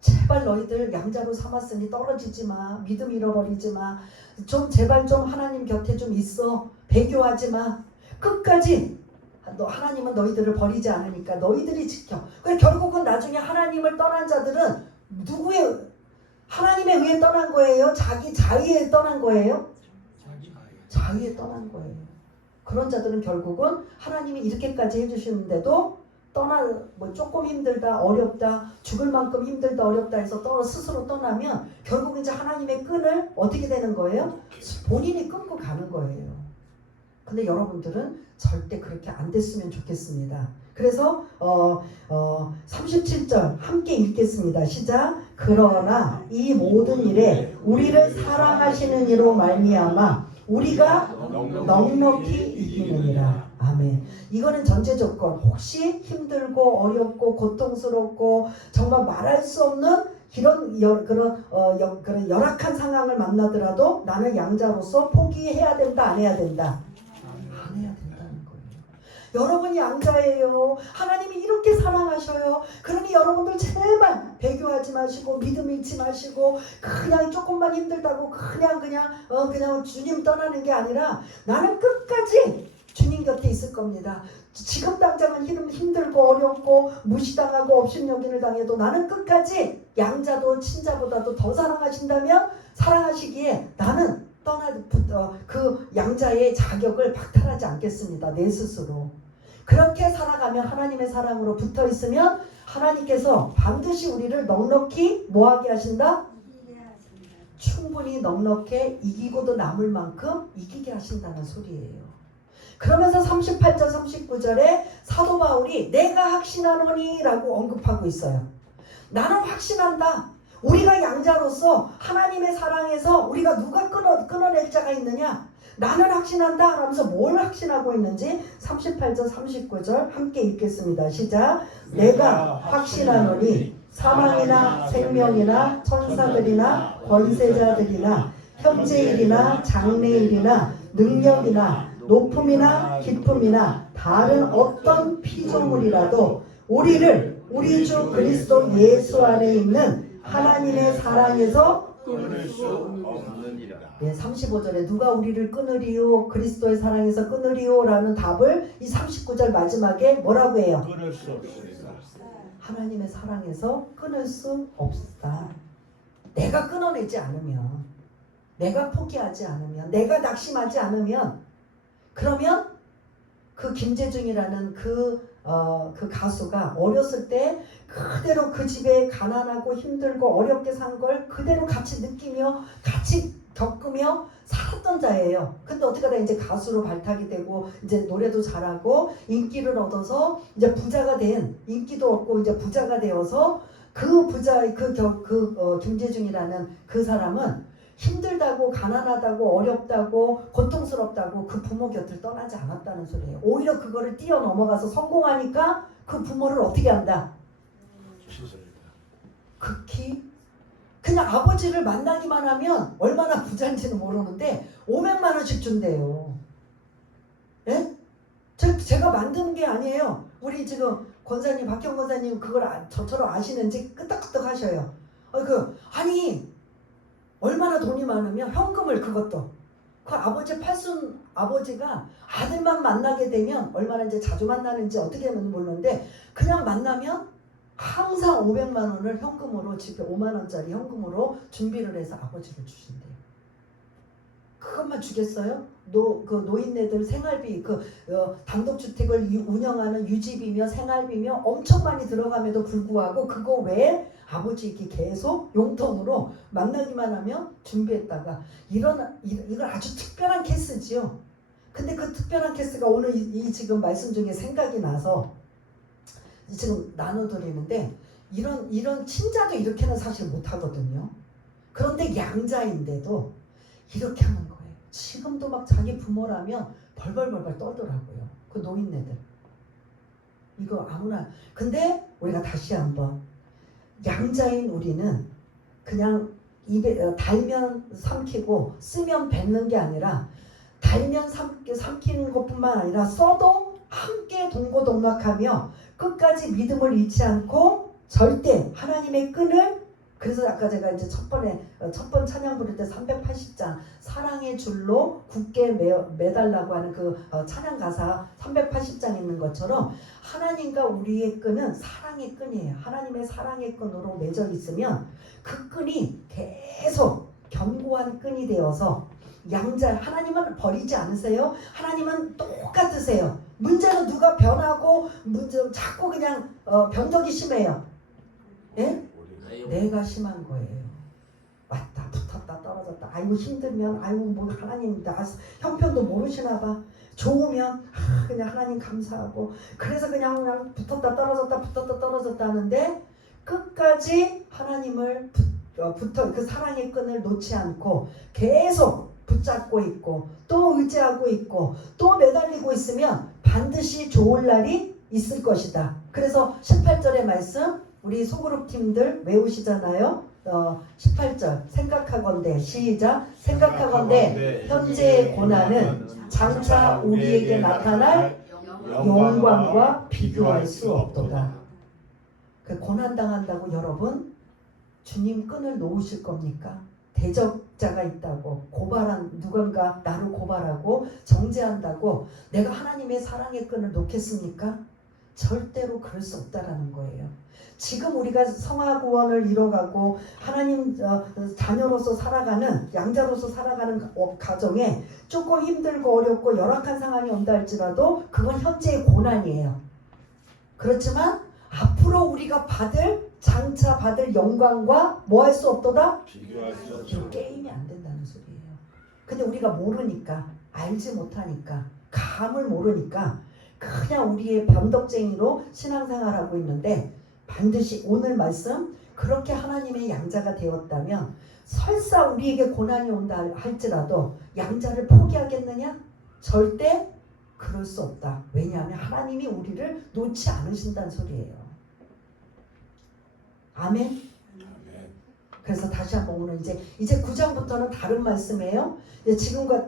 제발 너희들 양자로 삼았으니 떨어지지 마, 믿음 잃어버리지 마, 좀 제발 좀 하나님 곁에 좀 있어, 배교하지 마, 끝까지 하나님은 너희들을 버리지 않으니까 너희들이 지켜. 그래서 결국은 나중에 하나님을 떠난 자들은 누구의, 하나님에 의해 떠난 거예요? 자기 자의에 떠난 거예요? 자의에 떠난 거예요. 그런 자들은 결국은 하나님이 이렇게까지 해주시는데도 조금 힘들다, 어렵다, 죽을 만큼 힘들다, 어렵다 해서 스스로 떠나면 결국 이제 하나님의 끈을 어떻게 되는 거예요? 본인이 끊고 가는 거예요. 근데 여러분들은 절대 그렇게 안 됐으면 좋겠습니다. 그래서 37절 함께 읽겠습니다. 시작. 그러나 이 모든 일에 우리를 사랑하시는 이로 말미암아 우리가 넉넉히 이기느니라. 아멘. 이거는 전제 조건. 혹시 힘들고 어렵고 고통스럽고 정말 말할 수 없는 그런 열악한 상황을 만나더라도 나는 양자로서 포기해야 된다, 안 해야 된다? 안 해야 된다는 거예요. 여러분이 양자예요. 하나님이 이렇게 사랑하셔요. 그러니 여러분들 제발 배교하지 마시고 믿음 잃지 마시고 그냥 조금만 힘들다고 그냥 주님 떠나는 게 아니라 나는 끝까지 주님 곁에 있을 겁니다. 지금 당장은 힘들고 어렵고 무시당하고 업신여긴을 당해도 나는 끝까지 양자도 친자보다도 더 사랑하신다면 사랑하시기에 나는 그 양자의 자격을 박탈하지 않겠습니다. 내 스스로. 그렇게 살아가면 하나님의 사랑으로 붙어 있으면 하나님께서 반드시 우리를 넉넉히 뭐하게 하신다? 충분히 넉넉히 이기고도 남을 만큼 이기게 하신다는 소리예요. 그러면서 38절 39절에 사도 바울이 내가 확신하노니 라고 언급하고 있어요. 나는 확신한다. 우리가 양자로서 하나님의 사랑에서 우리가 누가 끊어낼 자가 있느냐? 나는 확신한다 하면서 뭘 확신하고 있는지 38절 39절 함께 읽겠습니다. 시작. 내가 확신하노니 사망이나 생명이나 천사들이나 권세자들이나 현재일이나 장래일이나 능력이나 높음이나 깊음이나 다른 어떤 피조물이라도 우리를 우리 주 그리스도 예수 안에 있는 하나님의 사랑에서 끊을 수 없느니라. 네, 35절에 누가 우리를 끊으리요? 그리스도의 사랑에서 끊으리요? 라는 답을 이 39절 마지막에 뭐라고 해요? 끊을 수 없습니다. 하나님의 사랑에서 끊을 수 없다. 내가 끊어내지 않으면, 내가 포기하지 않으면, 내가 낙심하지 않으면, 그러면 그 김재중이라는 그 가수가 어렸을 때 그대로 그 집에 가난하고 힘들고 어렵게 산 걸 그대로 같이 느끼며 같이 겪으며 살았던 자예요. 근데 어떻게 하다 이제 가수로 발탁이 되고 이제 노래도 잘하고 인기를 얻어서 이제 부자가 된, 인기도 얻고 이제 부자가 되어서 김재중이라는 그 사람은 힘들다고 가난하다고 어렵다고 고통스럽다고 그 부모 곁을 떠나지 않았다는 소리예요. 오히려 그거를 뛰어넘어가서 성공하니까 그 부모를 어떻게 한다? 극히 그냥 아버지를 만나기만 하면 얼마나 부자인지는 모르는데 500만 원씩 준대요. 예? 제가 만드는 게 아니에요. 우리 지금 권사님, 박형 권사님 그걸 저처럼 아시는지 끄떡끄떡 하셔요. 아니 얼마나 돈이 많으면 현금을 그것도 그 아버지 팔순 아버지가 아들만 만나게 되면 얼마나 이제 자주 만나는지 어떻게 하면 모르는데 그냥 만나면 항상 500만 원을 현금으로 집에 5만 원짜리 현금으로 준비를 해서 아버지를 주신대요. 그것만 주겠어요? 그 노인네들 생활비 단독주택을 운영하는 유지비며 생활비며 엄청 많이 들어감에도 불구하고 그거 외에 아버지 이렇게 계속 용돈으로 만나기만 하면 준비했다가 이건 아주 특별한 케이스지요. 근데 그 특별한 케이스가 오늘 이 지금 말씀 중에 생각이 나서 지금 나눠드리는데 이런 친자도 이렇게는 사실 못하거든요. 그런데 양자인데도 이렇게 하는 거예요. 지금도 막 자기 부모라면 벌벌벌벌 떨더라고요. 그 노인네들. 이거 아무나. 근데 우리가 다시 한번 양자인 우리는 그냥 입에 달면 삼키고 쓰면 뱉는 게 아니라 달면 삼키는 것뿐만 아니라 써도 함께 동고동락하며 끝까지 믿음을 잃지 않고 절대 하나님의 끈을 그래서 아까 제가 이제 첫 번 찬양 부를 때 380장 사랑의 줄로 굳게 매달라고 하는 그 찬양 가사 380장 있는 것처럼 하나님과 우리의 끈은 사랑의 끈이에요. 하나님의 사랑의 끈으로 맺어 있으면 그 끈이 계속 견고한 끈이 되어서 양자 하나님은 버리지 않으세요. 하나님은 똑같으세요. 문제는 누가 변하고 자꾸 그냥 변덕이 심해요. 예? 내가 심한 거예요. 왔다 붙었다 떨어졌다. 아이고 힘들면 아이고 뭐 하나님 나 형편도 모르시나 봐. 좋으면 그냥 하나님 감사하고 그래서 그냥 붙었다 떨어졌다 하는데 끝까지 하나님을 그 사랑의 끈을 놓지 않고 계속 붙잡고 있고 또 의지하고 있고 또 매달리고 있으면 반드시 좋을 날이 있을 것이다. 그래서 18절의 말씀 우리 소그룹 팀들 외우시잖아요. 18절 생각하건대 시작 생각하건대 현재의 고난은 장차 우리에게 나타날 영광과 비교할 수 없도다. 그 고난당한다고 여러분 주님 끈을 놓으실 겁니까? 대적자가 있다고 누군가 나를 고발하고 정죄한다고 내가 하나님의 사랑의 끈을 놓겠습니까? 절대로 그럴 수 없다라는 거예요. 지금 우리가 성화구원을 이뤄가고 하나님 자녀로서 살아가는 양자로서 살아가는 가정에 조금 힘들고 어렵고 열악한 상황이 온다 할지라도 그건 현재의 고난이에요. 그렇지만 앞으로 우리가 장차 받을 영광과 뭐 할 수 없도다? 비교할 수 그 없죠. 게임이 안 된다는 소리예요. 근데 우리가 모르니까, 알지 못하니까, 감을 모르니까 그냥 우리의 변덕쟁이로 신앙생활하고 있는데, 반드시 오늘 말씀 그렇게 하나님의 양자가 되었다면 설사 우리에게 고난이 온다 할지라도 양자를 포기하겠느냐? 절대 그럴 수 없다. 왜냐하면 하나님이 우리를 놓지 않으신다는 소리예요. 아멘. 아멘. 그래서 다시 한번 오늘 이제 9장부터는 다른 말씀이에요.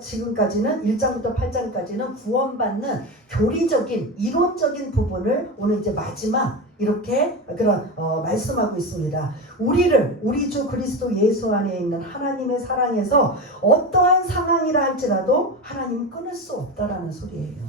지금까지는 1장부터 8장까지는 구원받는 교리적인 이론적인 부분을 오늘 이제 마지막 이렇게 그런 말씀하고 있습니다. 우리 주 그리스도 예수 안에 있는 하나님의 사랑에서 어떠한 상황이라 할지라도 하나님은 끊을 수 없다라는 소리예요.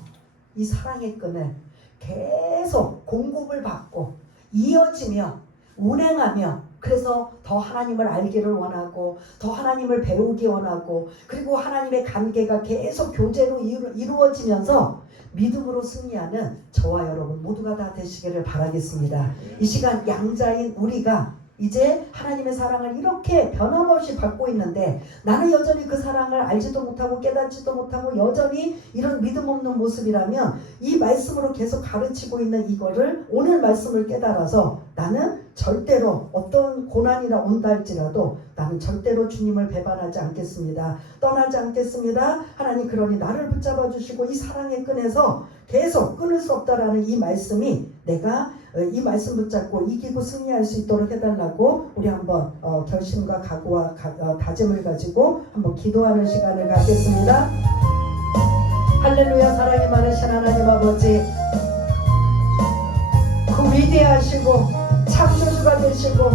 이 사랑의 끈을 계속 공급을 받고 이어지며 운행하며, 그래서 더 하나님을 알기를 원하고 더 하나님을 배우기 원하고, 그리고 하나님의 관계가 계속 교제로 이루어지면서 믿음으로 승리하는 저와 여러분 모두가 다 되시기를 바라겠습니다. 이 시간 양자인 우리가 이제 하나님의 사랑을 이렇게 변함없이 받고 있는데, 나는 여전히 그 사랑을 알지도 못하고 깨닫지도 못하고 여전히 이런 믿음 없는 모습이라면, 이 말씀으로 계속 가르치고 있는 이거를, 오늘 말씀을 깨달아서 나는 절대로 어떤 고난이나 온다 할지라도 나는 절대로 주님을 배반하지 않겠습니다. 떠나지 않겠습니다. 하나님 그러니 나를 붙잡아 주시고 이 사랑의 끈에서 계속 끊을 수 없다라는 이 말씀이, 내가 이 말씀 붙잡고 이기고 승리할 수 있도록 해달라고 우리 한번 결심과 각오와 다짐을 가지고 한번 기도하는 시간을 갖겠습니다. 할렐루야. 사랑이 많으신 하나님 아버지, 그 위대하시고 창조주가 되시고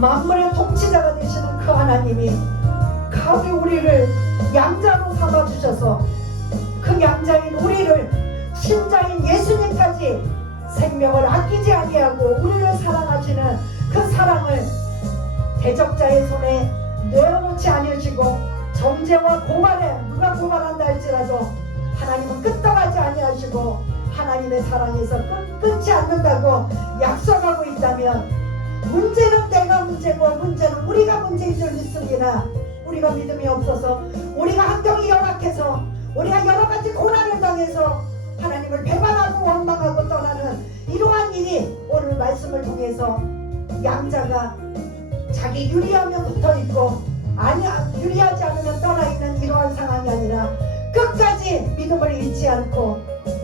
만물의 통치자가 되시는 그 하나님이 감히 우리를 양자로 삼아주셔서 그 양자인 우리를 신자인 예수님까지 생명을 아끼지 아니하고 우리를 사랑하시는 그 사랑을 대적자의 손에 내어놓지 않으시고, 정죄와 고발에 누가 고발한다 할지라도 하나님은 끄떡하지 아니하시고 하나님의 사랑에서 끊지 않는다고 약속하고 있다면, 문제는 내가 문제고 문제는 우리가 문제인 줄 믿습니다. 우리가 믿음이 없어서, 우리가 환경이 열악해서, 우리가 여러 가지 고난을 당해서 하나님을 배반하고 원망하고 떠나는 이러한 일이 오늘 말씀을 통해서 양자가 자기 유리하면 붙어있고 아니야 유리하지 않으면 떠나있는 이러한 상황이 아니라 끝까지 믿음을 잃지 않고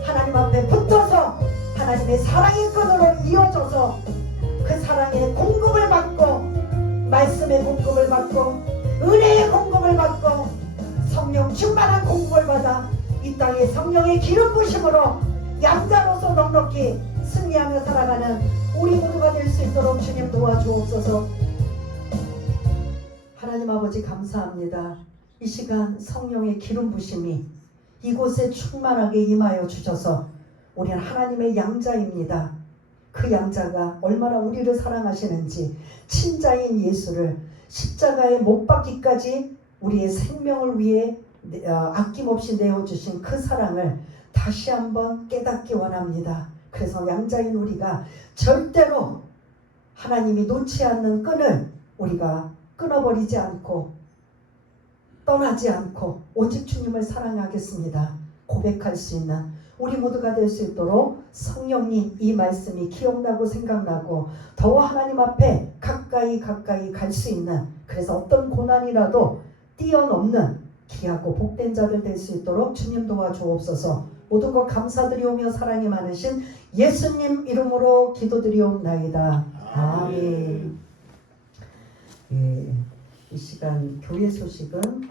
하나님 앞에 붙어서 하나님의 사랑의 끈으로 이어져서 그 사랑의 공급을 받고, 말씀의 공급을 받고, 은혜의 공급을 받고, 성령 충만한 공급을 받아 이 땅에 성령의 기름 부심으로 양자로서 넉넉히 승리하며 살아가는 우리 모두가 될 수 있도록 주님 도와주옵소서. 하나님 아버지 감사합니다. 이 시간 성령의 기름 부심이 이곳에 충만하게 임하여 주셔서 우리는 하나님의 양자입니다. 그 양자가 얼마나 우리를 사랑하시는지, 친자인 예수를 십자가에 못 박기까지 우리의 생명을 위해 아낌없이 내어주신 그 사랑을 다시 한번 깨닫기 원합니다. 그래서 양자인 우리가 절대로 하나님이 놓지 않는 끈을 우리가 끊어버리지 않고 떠나지 않고 오직 주님을 사랑하겠습니다. 고백할 수 있는 우리 모두가 될 수 있도록 성령님 이 말씀이 기억나고 생각나고 더 하나님 앞에 가까이 갈 수 있는, 그래서 어떤 고난이라도 뛰어넘는 귀하고 복된 자들 될 수 있도록 주님 도와주옵소서. 모든 것 감사드리오며 사랑이 많으신 예수님 이름으로 기도드리옵나이다. 아멘. 이 시간 교회 소식은